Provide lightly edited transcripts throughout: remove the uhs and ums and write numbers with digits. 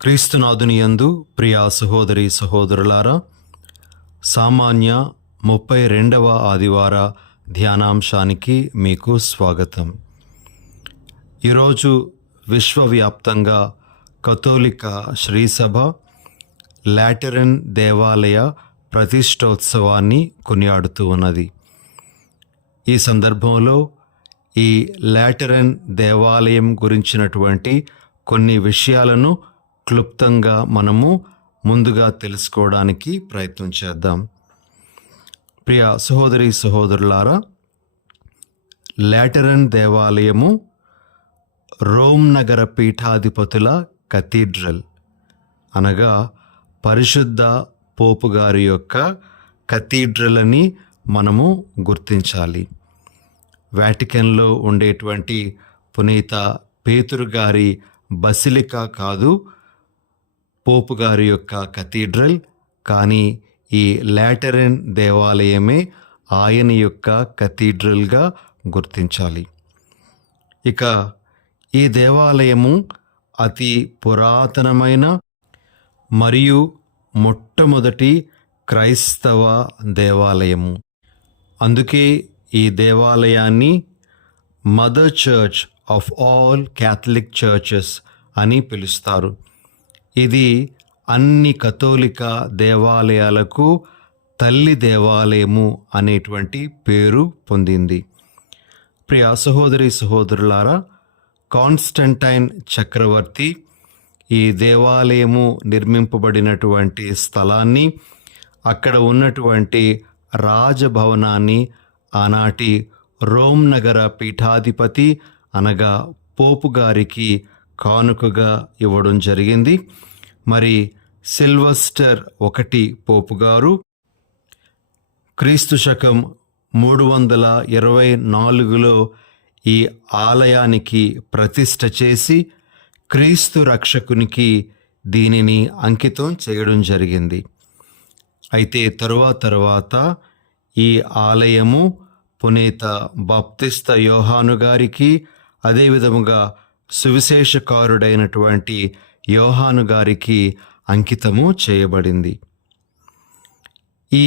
క్రీస్తునాథుని యందు ప్రియ సహోదరి సహోదరులారా, సామాన్య 32వ ఆదివార ధ్యానాంశానికి మీకు స్వాగతం. ఈరోజు విశ్వవ్యాప్తంగా కథోలిక శ్రీసభ లాటెరన్ దేవాలయ ప్రతిష్టోత్సవాన్ని కొనియాడుతూ ఉన్నది. ఈ సందర్భంలో ఈ లాటెరన్ దేవాలయం గురించినటువంటి కొన్ని విషయాలను క్లుప్తంగా మనము ముందుగా తెలుసుకోవడానికి ప్రయత్నం చేద్దాం. ప్రియ సహోదరి సహోదరులారా, లాటెరన్ దేవాలయము రోమ్ నగర పీఠాధిపతుల కథీడ్రల్ అనగా పరిశుద్ధ పోపు గారి యొక్క కథీడ్రల్ అని మనము గుర్తించాలి. వాటికన్లో ఉండేటువంటి పునీత పేతురు గారి బసిలికా కాదు పోపు గారి యొక్క కథీడ్రల్, కానీ ఈ లాటెరన్ దేవాలయమే ఆయన యొక్క కథీడ్రల్గా గుర్తించాలి. ఇక ఈ దేవాలయము అతి పురాతనమైన మరియు మొట్టమొదటి క్రైస్తవ దేవాలయము. అందుకే ఈ దేవాలయాన్ని mother church of all Catholic churches అని పిలుస్తారు. ఇది అన్ని కథోలిక దేవాలయాలకు తల్లి దేవాలయము అనేటువంటి పేరు పొందింది. ప్రియ సహోదరి సహోదరులారా, కాన్స్టంటైన్ చక్రవర్తి ఈ దేవాలయము నిర్మింపబడినటువంటి స్థలాన్ని, అక్కడ ఉన్నటువంటి రాజభవనాన్ని ఆనాటి రోమ్ నగర పీఠాధిపతి అనగా పోపు గారికి కానుకగా ఇవ్వడం జరిగింది. మరి సిల్వెస్టర్ 1 పోపు గారు క్రీస్తు శకం 324లో ఈ ఆలయానికి ప్రతిష్ఠ చేసి క్రీస్తు రక్షకునికి దీనిని అంకితం చేయడం జరిగింది. అయితే తరువాత ఈ ఆలయము పునీత బాప్తిస్త యోహాను గారికి, అదేవిధముగా సువిశేషకారుడైనటువంటి యోహాను గారికి అంకితము చేయబడింది. ఈ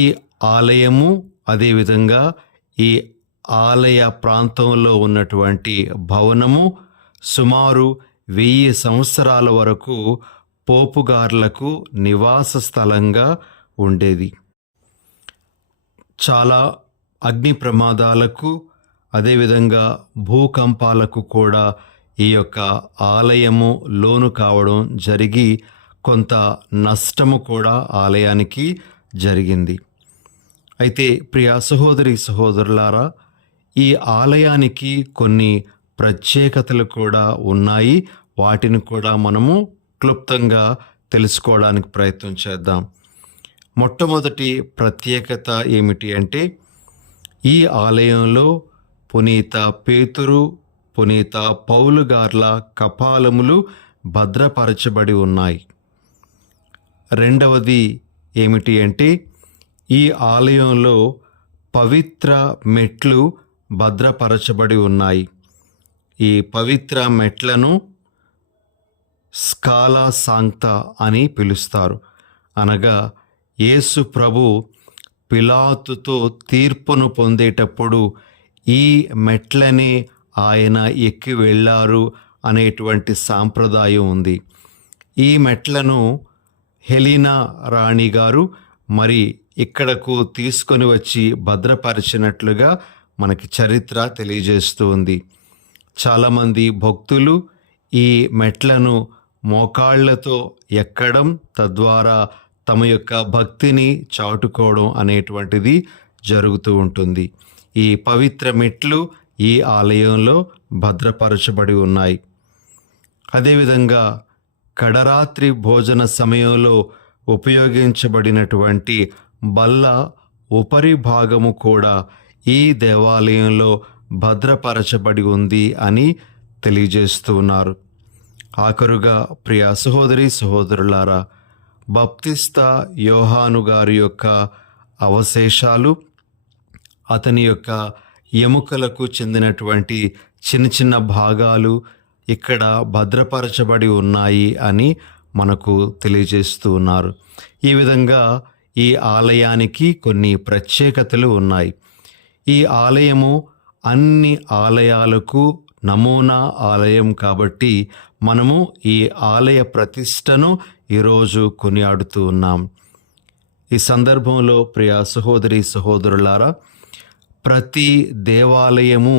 ఆలయము అదేవిధంగా ఈ ఆలయ ప్రాంతంలో ఉన్నటువంటి భవనము సుమారు 1000 సంవత్సరాల వరకు పోపుగార్లకు నివాస స్థలంగా ఉండేది. చాలా అగ్ని ప్రమాదాలకు అదేవిధంగా భూకంపాలకు కూడా ఈ యొక్క ఆలయము లోను కావడం జరిగి కొంత నష్టము కూడా ఆలయానికి జరిగింది. అయితే ప్రియ సహోదరి సహోదరులారా, ఈ ఆలయానికి కొన్ని ప్రత్యేకతలు కూడా ఉన్నాయి. వాటిని కూడా మనము క్లుప్తంగా తెలుసుకోవడానికి ప్రయత్నం చేద్దాం. మొట్టమొదటి ప్రత్యేకత ఏమిటి అంటే, ఈ ఆలయంలో పునీత పేతురు, పునీత పౌలు గార్ల కపాలములు భద్రపరచబడి ఉన్నాయి. రెండవది ఏమిటి అంటే, ఈ ఆలయంలో పవిత్ర మెట్లు భద్రపరచబడి ఉన్నాయి. ఈ పవిత్ర మెట్లను స్కాలా సాంక్తా అని పిలుస్తారు. అనగా యేసు ప్రభు పిలాతుతో తీర్పును పొందేటప్పుడు ఈ మెట్లనే ఆయన ఎక్కి వెళ్ళారు అనేటువంటి సాంప్రదాయం ఉంది. ఈ మెట్లను హెలీనా రాణి గారు మరి ఇక్కడకు తీసుకొని వచ్చి భద్రపరిచినట్లుగా మనకి చరిత్ర తెలియజేస్తూ ఉంది. చాలామంది భక్తులు ఈ మెట్లను మోకాళ్లతో ఎక్కడం, తద్వారా తమ యొక్క భక్తిని చాటుకోవడం అనేటువంటిది జరుగుతూ ఉంటుంది. ఈ పవిత్ర మెట్లు ఈ ఆలయంలో భద్రపరచబడి ఉన్నాయి. అదేవిధంగా కడరాత్రి భోజన సమయంలో ఉపయోగించబడినటువంటి బల్ల ఉపరి భాగము కూడా ఈ దేవాలయంలో భద్రపరచబడి ఉంది అని తెలియజేస్తున్నారు. ఆఖరుగా ప్రియ సహోదరి సహోదరులారా, బాప్తిస్తా యోహాను గారి యొక్క అవశేషాలు, అతని యొక్క ఎముకలకు చెందినటువంటి చిన్న చిన్న భాగాలు ఇక్కడ భద్రపరచబడి ఉన్నాయి అని మనకు తెలియజేస్తూ ఉన్నారు. ఈ విధంగా ఈ ఆలయానికి కొన్ని ప్రత్యేకతలు ఉన్నాయి. ఈ ఆలయము అన్ని ఆలయాలకు నమూనా ఆలయం కాబట్టి మనము ఈ ఆలయ ప్రతిష్టను ఈరోజు కొనియాడుతూ ఉన్నాం. ఈ సందర్భంలో ప్రియ సహోదరి సహోదరులారా, ప్రతి దేవాలయము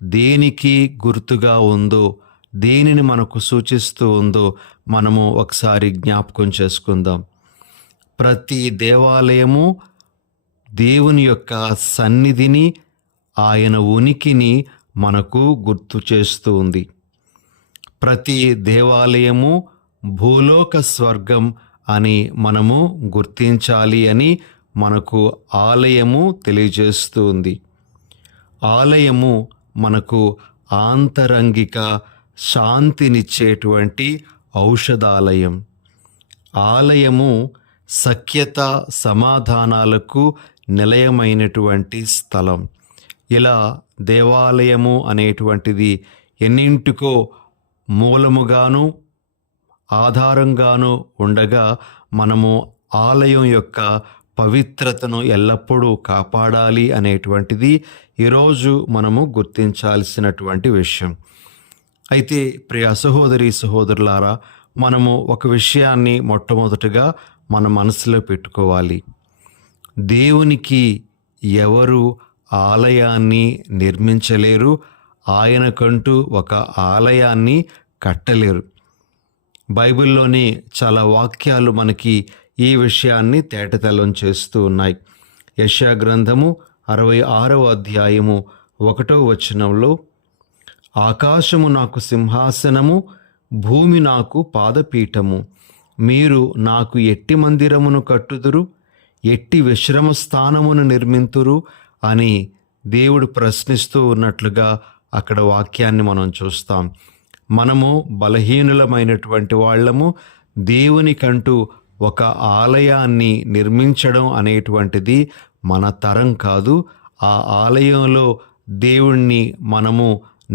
దేనికి గుర్తుగా ఉందో, దేనిని మనకు సూచిస్తూ ఉందో మనము ఒకసారి జ్ఞాపకం చేసుకుందాం. ప్రతి దేవాలయము దేవుని యొక్క సన్నిధిని, ఆయన ఉనికిని మనకు గుర్తు చేస్తూ ఉంది. ప్రతి దేవాలయము భూలోక స్వర్గం అని మనము గుర్తించాలి అని మనకు ఆలయము తెలియజేస్తూ ఉంది. ఆలయము మనకు ఆంతరంగిక శాంతినిచ్చేటువంటి ఔషధాలయం. ఆలయము సఖ్యత సమాధానాలకు నిలయమైనటువంటి స్థలం. ఇలా దేవాలయము అనేటువంటిది ఎన్నింటికో మూలముగాను ఆధారంగాను ఉండగా మనము ఆలయం యొక్క పవిత్రతను ఎల్లప్పుడూ కాపాడాలి అనేటువంటిది ఈరోజు మనము గుర్తించాల్సినటువంటి విషయం. అయితే ప్రియ సహోదరి సహోదరులారా, మనము ఒక విషయాన్ని మొట్టమొదటిగా మన మనసులో పెట్టుకోవాలి. దేవునికి ఎవరు ఆలయాన్ని నిర్మించలేరు, ఆయనకంటూ ఒక ఆలయాన్ని కట్టలేరు. బైబిల్లోని చాలా వాక్యాలు మనకి ఈ విషయాన్ని తేటతెల్లం చేస్తూ ఉన్నాయి. యెషయా గ్రంథము 66వ అధ్యాయము 1వ వచనంలో, ఆకాశము నాకు సింహాసనము, భూమి నాకు పాదపీఠము, మీరు నాకు ఎట్టి మందిరమును కట్టుదురు, ఎట్టి విశ్రమ స్థానమును నిర్మింతురు అని దేవుడు ప్రశ్నిస్తూ ఉన్నట్లుగా అక్కడ వాక్యాన్ని మనం చూస్తాం. మనము బలహీనులమైనటువంటి వాళ్ళము. దేవునికంటూ ఒక ఆలయాన్ని నిర్మించడం అనేటువంటిది మన తరం కాదు. ఆ ఆలయంలో దేవుణ్ణి మనము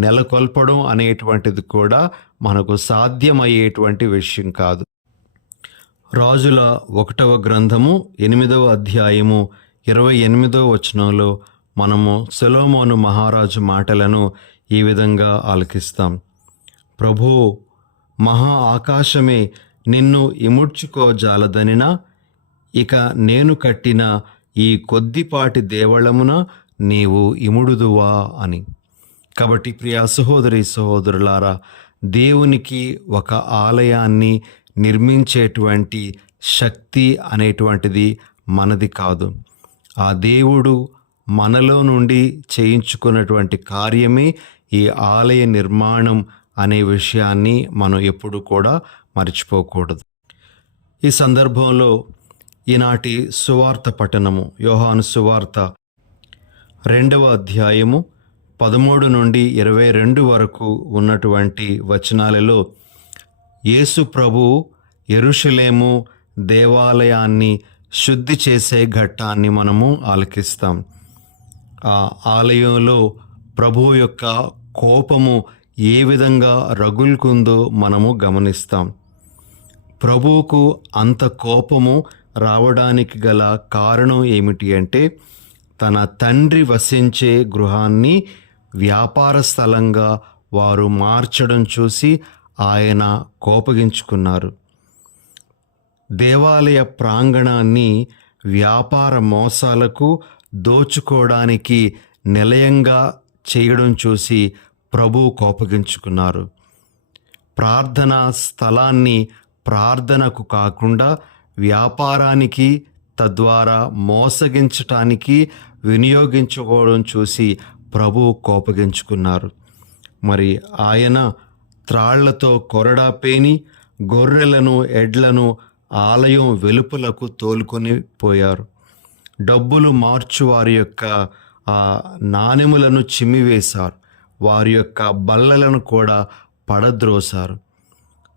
నెలకొల్పడం అనేటువంటిది కూడా మనకు సాధ్యమయ్యేటువంటి విషయం కాదు. రాజుల 1వ గ్రంథము 8వ అధ్యాయము 28వ వచనంలో మనము సొలొమోను మహారాజు మాటలను ఈ విధంగా ఆలకిస్తాం. ప్రభూ, మహా ఆకాశమే నిన్ను ఇముడ్చుకోజాలదనినా, ఇక నేను కట్టిన ఈ కొద్దిపాటి దేవళమున నీవు ఇముడుదువా అని. కాబట్టి ప్రియ సహోదరి సహోదరులారా, దేవునికి ఒక ఆలయాన్ని నిర్మించేటువంటి శక్తి అనేటువంటిది మనది కాదు. ఆ దేవుడు మనలో నుండి చేయించుకున్నటువంటి కార్యమే ఈ ఆలయ నిర్మాణం అనే విషయాన్ని మనం ఎప్పుడు కూడా మర్చిపోకూడదు. ఈ సందర్భంలో ఈనాటి సువార్త పఠనము, యోహాను సువార్త 2వ అధ్యాయము 13 నుండి 22 వరకు ఉన్నటువంటి వచనాలలో యేసు ప్రభువు యెరూషలేము దేవాలయాన్ని శుద్ధి చేసే ఘట్టాన్ని మనము ఆలకిస్తాం. ఆ ఆలయంలో ప్రభువు యొక్క కోపము ఏ విధంగా రగులుకుందో మనము గమనిస్తాం. ప్రభువుకు అంత కోపము రావడానికి గల కారణం ఏమిటి అంటే, తన తండ్రి వసించే గృహాన్ని వ్యాపార స్థలంగా వారు మార్చడం చూసి ఆయన కోపగించుకున్నారు. దేవాలయ ప్రాంగణాన్ని వ్యాపార మోసాలకు దోచుకోవడానికి నిలయంగా చేయడం చూసి ప్రభు కోపగించుకున్నారు. ప్రార్థనా స్థలాన్ని ప్రార్థనకు కాకుండా వ్యాపారానికి, తద్వారా మోసగించటానికి వినియోగించుకోవడం చూసి ప్రభు కోపగించుకున్నారు. మరి ఆయన త్రాళ్లతో కొరడా పేని గొర్రెలను ఎడ్లను ఆలయం వెలుపలకు తోలుకొని పోయారు. డబ్బులు మార్చు వారి యొక్క నాణెములను చిమ్మివేశారు. వారి యొక్క బల్లలను కూడా పడద్రోశారు.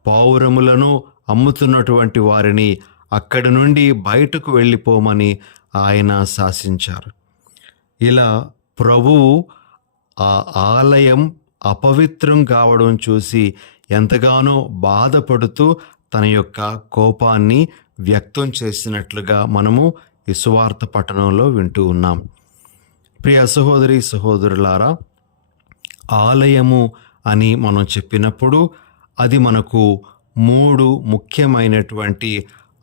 పావురములను అమ్ముతున్నటువంటి వారిని అక్కడి నుండి బయటకు వెళ్ళిపోమని ఆయన శాసించారు. ఇలా ప్రభువు ఆ ఆలయం అపవిత్రం కావడం చూసి ఎంతగానో బాధపడుతూ తన యొక్క కోపాన్ని వ్యక్తం చేసినట్లుగా మనము ఈ సువార్త పట్టణంలో వింటూ ఉన్నాం. ప్రియ సహోదరి సహోదరులారా, ఆలయము అని మనం చెప్పినప్పుడు అది మనకు 3 ముఖ్యమైనటువంటి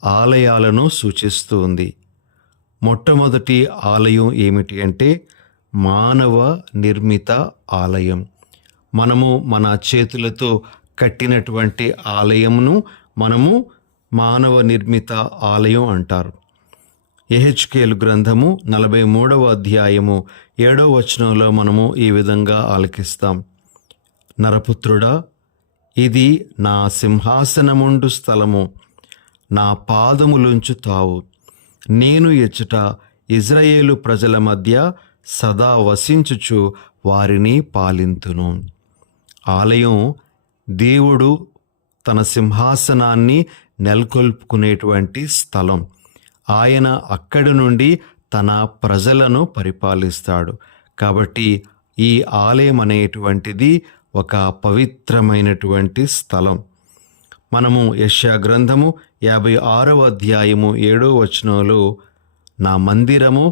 ఆలయాలను సూచిస్తూ ఉంది. మొట్టమొదటి ఆలయం ఏమిటి అంటే మానవ నిర్మిత ఆలయం. మనము మన చేతులతో కట్టినటువంటి ఆలయమును మనము మానవ నిర్మిత ఆలయం అంటారు. యెహెజ్కేలు గ్రంథము 43వ అధ్యాయము 7వ వచనంలో మనము ఈ విధంగా ఆలకిస్తాం. నరపుత్రుడా, ఇది నా సింహాసనముండు స్థలము, నా పాదములుంచుతావు. నేను ఎచ్చుట ఇజ్రాయేలు ప్రజల మధ్య సదా వసించుచు వారిని పాలింతును. ఆలయం దేవుడు తన సింహాసనాన్ని నెలకొల్పుకునేటువంటి స్థలం. ఆయన అక్కడి నుండి తన ప్రజలను పరిపాలిస్తాడు. కాబట్టి ఈ ఆలయం అనేటువంటిది ఒక పవిత్రమైనటువంటి స్థలం. మనము యెషయా గ్రంథము 56వ అధ్యాయము 7వ వచనంలో నా మందిరము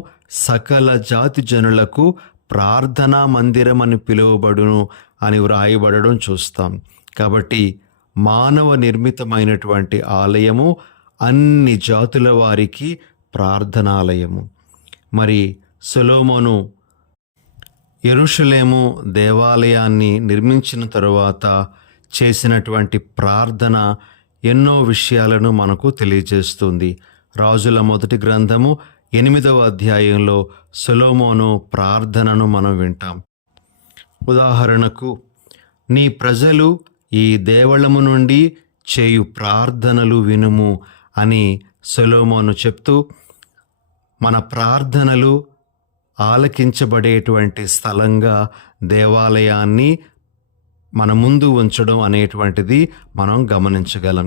సకల జాతి జనులకు ప్రార్థనా మందిరం అని పిలువబడును అని వ్రాయబడడం చూస్తాం. కాబట్టి మానవ నిర్మితమైనటువంటి ఆలయము అన్ని జాతుల వారికి ప్రార్థనాలయము. మరి సొలొమోను యెరూషలేము దేవాలయాన్ని నిర్మించిన తరువాత చేసినటువంటి ప్రార్థన ఎన్నో విషయాలను మనకు తెలియజేస్తుంది. రాజుల మొదటి గ్రంథము 8వ అధ్యాయంలో సొలొమోను ప్రార్థనను మనం వింటాం. ఉదాహరణకు, నీ ప్రజలు ఈ దేవళము నుండి చేయు ప్రార్థనలు వినుము అని సొలొమోను చెప్తూ, మన ప్రార్థనలు ఆలకించబడేటువంటి స్థలంగా దేవాలయాన్ని మన ముందు ఉంచడం అనేటువంటిది మనం గమనించగలం.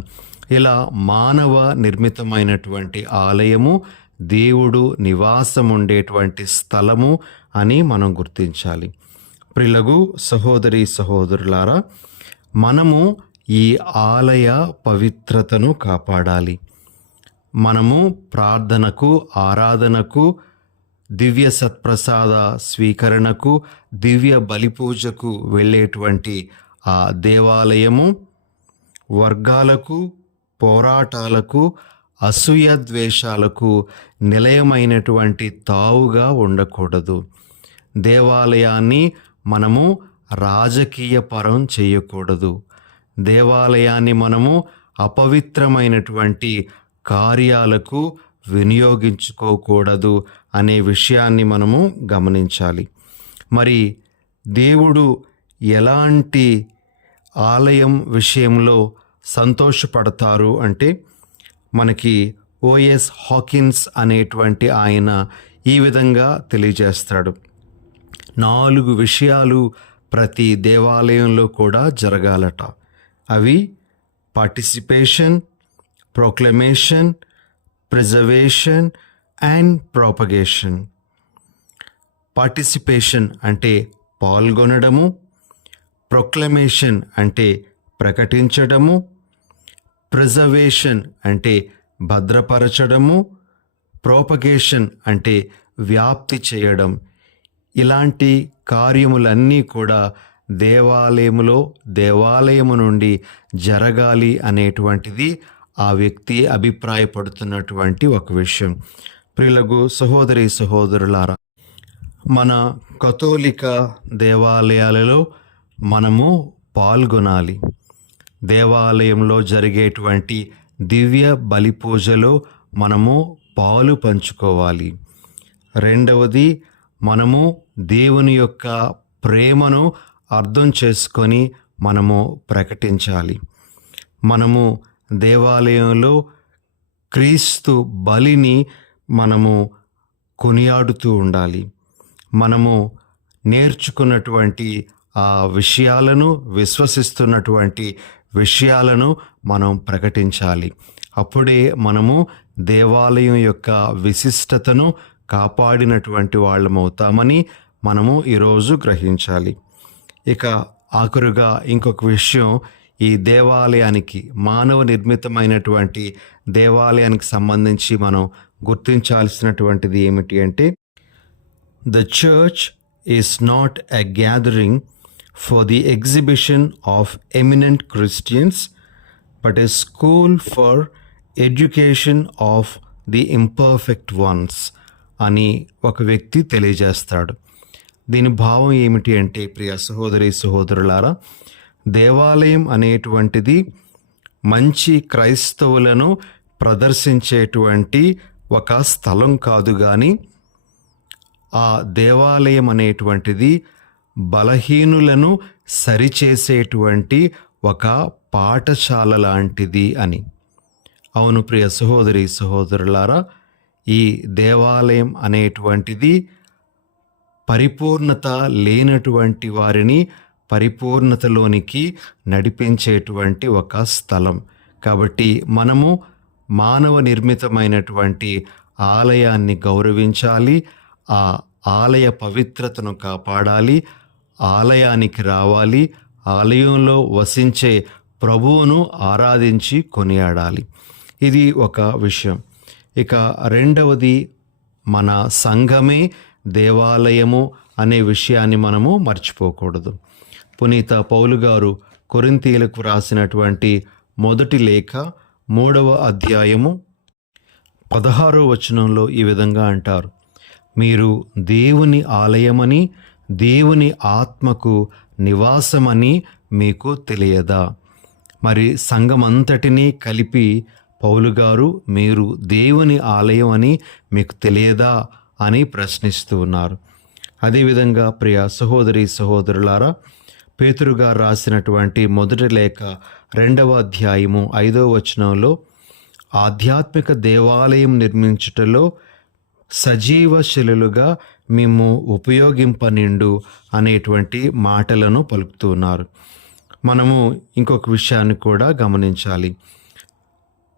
ఇలా మానవ నిర్మితమైనటువంటి ఆలయము దేవుడు నివాసం ఉండేటువంటి స్థలము అని మనం గుర్తించాలి. ప్రియులకు సహోదరి సహోదరులారా, మనము ఈ ఆలయ పవిత్రతను కాపాడాలి. మనము ప్రార్థనకు, ఆరాధనకు, దివ్య సత్ప్రసాద స్వీకరణకు, దివ్య బలిపూజకు వెళ్ళేటువంటి ఆ దేవాలయము వర్గాలకు, పోరాటాలకు, అసూయ ద్వేషాలకు నిలయమైనటువంటి తావుగా ఉండకూడదు. దేవాలయాన్ని మనము రాజకీయ పరం చేయకూడదు. దేవాలయాన్ని మనము అపవిత్రమైనటువంటి కార్యాలకు వినియోగించుకోకూడదు అనే విషయాన్ని మనము గమనించాలి. మరి దేవుడు ఎలాంటి ఆలయం విషయంలో సంతోషపడతారు అంటే, మనకి ఓఎస్ హాకిన్స్ అనేటువంటి ఆయన ఈ విధంగా తెలియజేస్తాడు. 4 విషయాలు ప్రతి దేవాలయంలో కూడా జరగాలట. అవి participation, proclamation, preservation and propagation. Participation అంటే పాల్గొనడము, ప్రొక్లమేషన్ అంటే ప్రకటించడము, ప్రిజర్వేషన్ అంటే భద్రపరచడము, ప్రాపగేషన్ అంటే వ్యాప్తి చేయడం. ఇలాంటి కార్యములన్నీ కూడా దేవాలయము నుండి జరగాలి అనేటువంటిది ఆ వ్యక్తి అభిప్రాయపడుతున్నటువంటి ఒక విషయం. ప్రియులకు సహోదరి సహోదరులారా, మన కథోలిక దేవాలయాలలో మనము పాల్గొనాలి. దేవాలయంలో జరిగేటువంటి దివ్య బలి పూజలో మనము పాలు పంచుకోవాలి. రెండవది, మనము దేవుని యొక్క ప్రేమను అర్థం చేసుకొని మనము ప్రకటించాలి. మనము దేవాలయంలో క్రీస్తు బలిని మనము కొనియాడుతూ ఉండాలి. మనము నేర్చుకున్నటువంటి ఆ విషయాలను, విశ్వసిస్తున్నటువంటి విషయాలను మనం ప్రకటించాలి. అప్పుడే మనము దేవాలయం యొక్క విశిష్టతను కాపాడినటువంటి వాళ్ళమవుతామని మనము ఈరోజు గ్రహించాలి. ఇక ఆఖరుగా ఇంకొక విషయం, ఈ దేవాలయానికి, మానవ నిర్మితమైనటువంటి దేవాలయానికి సంబంధించి మనం గుర్తించాల్సినటువంటిది ఏమిటి అంటే, the church is not a gathering for the exhibition of eminent Christians but a school for education of the imperfect once అని ఒక వ్యక్తి తెలియజేస్తాడు. దీని భావం ఏమిటి అంటే, ప్రియ సహోదరి సహోదరులారా, దేవాలయం అనేటువంటిది మంచి క్రైస్తవులను ప్రదర్శించేటువంటి ఒక స్థలం కాదు, కానీ ఆ దేవాలయం అనేటువంటిది బలహీనులను సరిచేసేటువంటి ఒక పాఠశాల లాంటిది అని. అవును ప్రియ సహోదరి సహోదరులారా, ఈ దేవాలయం అనేటువంటిది పరిపూర్ణత లేనటువంటి వారిని పరిపూర్ణతలోనికి నడిపించేటువంటి ఒక స్థలం. కాబట్టి మనము మానవ నిర్మితమైనటువంటి ఆలయాన్ని గౌరవించాలి, ఆ ఆలయ పవిత్రతను కాపాడాలి, ఆలయానికి రావాలి, ఆలయంలో వసించే ప్రభువును ఆరాధించి కొనియాడాలి. ఇది ఒక విషయం. ఇక రెండవది, మన సంఘమే దేవాలయము అనే విషయాన్ని మనము మర్చిపోకూడదు. పునీత పౌలు గారు కొరింథీయులకు రాసినటువంటి మొదటి లేఖ 3వ అధ్యాయము 16వ వచనంలో ఈ విధంగా అంటారు, మీరు దేవుని ఆలయమని, దేవుని ఆత్మకు నివాసమని మీకు తెలియదా? మరి సంఘమంతటినీ కలిపి పౌలు గారు మీరు దేవుని ఆలయం అని మీకు తెలియదా అని ప్రశ్నిస్తూ ఉన్నారు. అదేవిధంగా ప్రియ సహోదరి సహోదరులారా, పేతురు గారు రాసినటువంటి మొదటి లేఖ 2వ అధ్యాయము 5వ వచనంలో ఆధ్యాత్మిక దేవాలయం నిర్మించుటలో సజీవ శిలలుగా మేము ఉపయోగింపనిండు అనేటువంటి మాటలను పలుకుతూ ఉన్నారు. మనము ఇంకొక విషయాన్ని కూడా గమనించాలి.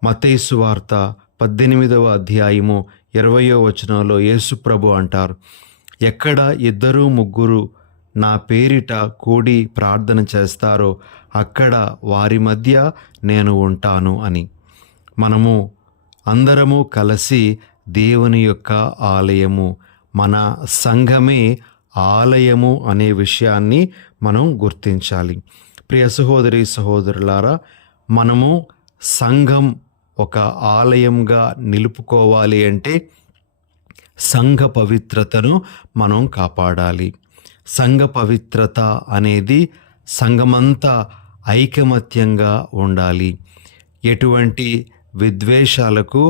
మత్తయి సువార్త 18వ అధ్యాయము 20వ వచనంలో యేసు ప్రభు అంటారు, ఎక్కడ 2-3 నా పేరిట కూడి ప్రార్థన చేస్తారో అక్కడ వారి మధ్య నేను ఉంటాను అని. మనము అందరము కలిసి దేవుని యొక్క ఆలయము, మన సంఘమే ఆలయము అనే విషయాన్ని మనం గుర్తించాలి. ప్రియ సహోదరి సహోదరులారా, మనము సంఘం ఒక ఆలయంగా నిలుపుకోవాలి అంటే సంఘ పవిత్రతను మనం కాపాడాలి. సంఘ పవిత్రత అనేది సంఘమంతా ఐకమత్యంగా ఉండాలి. ఎటువంటి విద్వేషాలకు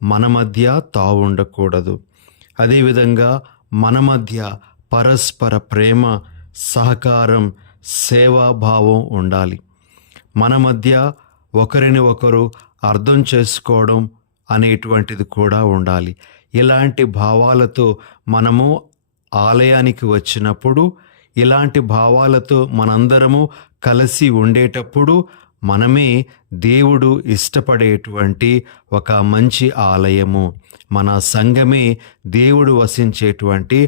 మన మధ్య తావు ఉండకూడదు. అదేవిధంగా మన మధ్య పరస్పర ప్రేమ, సహకారం, సేవాభావం ఉండాలి. మన మధ్య ఒకరిని ఒకరు అర్థం చేసుకోవడం అనేటువంటిది కూడా ఉండాలి. ఇలాంటి భావాలతో మనము ఆలయానికి వచ్చినప్పుడు, ఇలాంటి భావాలతో మనందరము కలిసి ఉండేటప్పుడు మనమే దేవుడు ఇష్టపడేటువంటి ఒక మంచి ఆలయము, మన సంఘమే దేవుడు వసించేటువంటి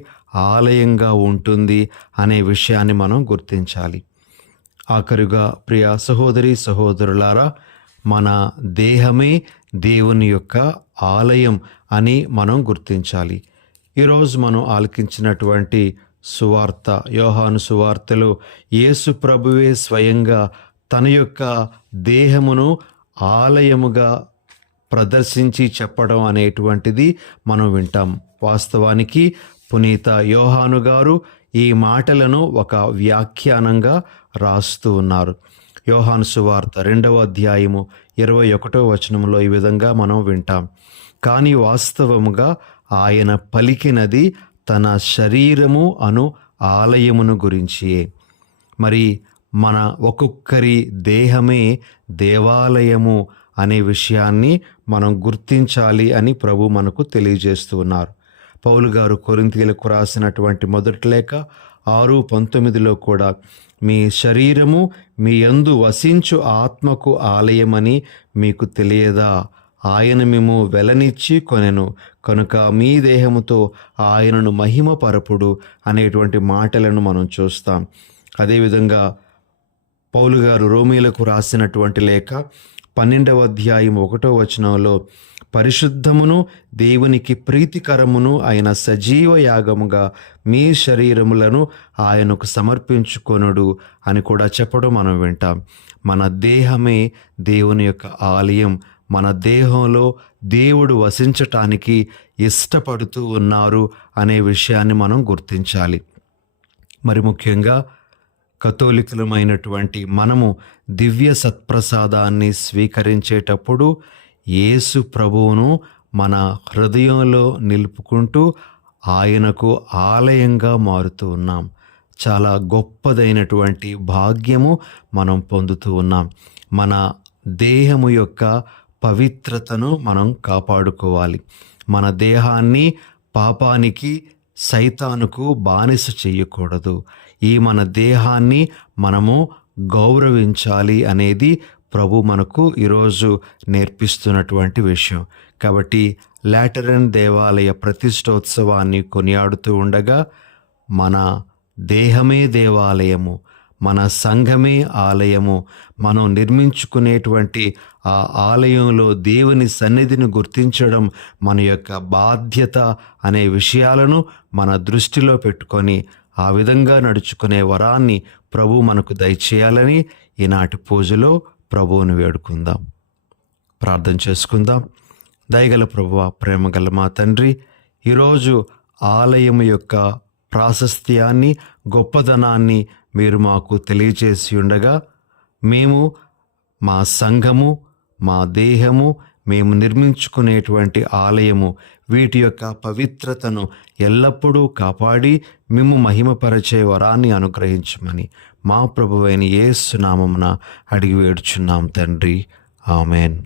ఆలయంగా ఉంటుంది అనే విషయాన్ని మనం గుర్తించాలి. ఆఖరుగా ప్రియ సహోదరి సహోదరులారా, మన దేహమే దేవుని యొక్క ఆలయం అని మనం గుర్తించాలి. ఈరోజు మనం ఆలకించినటువంటి సువార్త, యోహాను సువార్తలో యేసు ప్రభువే స్వయంగా తన యొక్క దేహమును ఆలయముగా ప్రదర్శించి చెప్పడం అనేటువంటిది మనం వింటాం. వాస్తవానికి పునీత యోహాను గారు ఈ మాటలను ఒక వ్యాఖ్యానంగా రాస్తూ ఉన్నారు. యోహాను సువార్త 2వ అధ్యాయము 21వ వచనంలో ఈ విధంగా మనం వింటాం, కానీ వాస్తవముగా ఆయన పలికినది తన శరీరము అను ఆలయమును గురించియే. మరి మన ఒక్కొక్కరి దేహమే దేవాలయము అనే విషయాన్ని మనం గుర్తించాలి అని ప్రభు మనకు తెలియజేస్తూ ఉన్నారు. పౌలు గారు కొరింథీయులకు రాసినటువంటి మొదటి లేఖ 6:19లో కూడా మీ శరీరము మీ యందు వసించు ఆత్మకు ఆలయమని మీకు తెలియదా? ఆయన మేము వెలనిచ్చి కొనెను కనుక మీ దేహముతో ఆయనను మహిమపరపుడు అనేటువంటి మాటలను మనం చూస్తాం. అదేవిధంగా పౌలు గారు రోమీలకు రాసినటువంటి లేఖ 12వ అధ్యాయం 1వ వచనంలో పరిశుద్ధమును దేవునికి ప్రీతికరమును అయిన సజీవ యాగముగా మీ శరీరములను ఆయనకు సమర్పించుకొనుడు అని కూడా చెప్పడం మనం వింటాం. మన దేహమే దేవుని యొక్క ఆలయం. మన దేహంలో దేవుడు వసించటానికి ఇష్టపడుతూ ఉన్నారు అనే విషయాన్ని మనం గుర్తించాలి. మరి ముఖ్యంగా కథోలికులమైనటువంటి మనము దివ్య సత్ప్రసాదాన్ని స్వీకరించేటప్పుడు యేసు ప్రభువును మన హృదయంలో నిలుపుకుంటూ ఆయనకు ఆలయంగా మారుతూ ఉన్నాం. చాలా గొప్పదైనటువంటి భాగ్యము మనం పొందుతూ ఉన్నాం. మన దేహము యొక్క పవిత్రతను మనం కాపాడుకోవాలి. మన దేహాన్ని పాపానికి, సైతానుకు బానిస చేయకూడదు. ఈ మన దేహాన్ని మనము గౌరవించాలి అనేది ప్రభు మనకు ఈరోజు నేర్పిస్తున్నటువంటి విషయం. కాబట్టి లాటరన్ దేవాలయ ప్రతిష్టోత్సవాన్ని కొనియాడుతూ ఉండగా మన దేహమే దేవాలయము, మన సంఘమే ఆలయము, మనం నిర్మించుకునేటువంటి ఆ ఆలయంలో దేవుని సన్నిధిని గుర్తించడం మన యొక్క బాధ్యత అనే విషయాలను మన దృష్టిలో పెట్టుకొని ఆ విధంగా నడుచుకునే వరాన్ని ప్రభు మనకు దయచేయాలని ఈనాటి పూజలో ప్రభువుని వేడుకుందాం. ప్రార్థన చేసుకుందాం. దయగల ప్రభువా, ప్రేమగల మా తండ్రి, ఈరోజు ఆలయం యొక్క ప్రాశస్త్యాన్ని, గొప్పదనాన్ని మీరు మాకు తెలియచేసి ఉండగా మేము మా సంఘము, మా దేహము, మేము నిర్మించుకునేటువంటి ఆలయము, వీటి యొక్క పవిత్రతను ఎల్లప్పుడూ కాపాడి మేము మహిమపరచే వరాన్ని అనుగ్రహించమని మా ప్రభువైన యేసు నామమున అడిగి వేడుచున్నాం తండ్రి. ఆమెన్.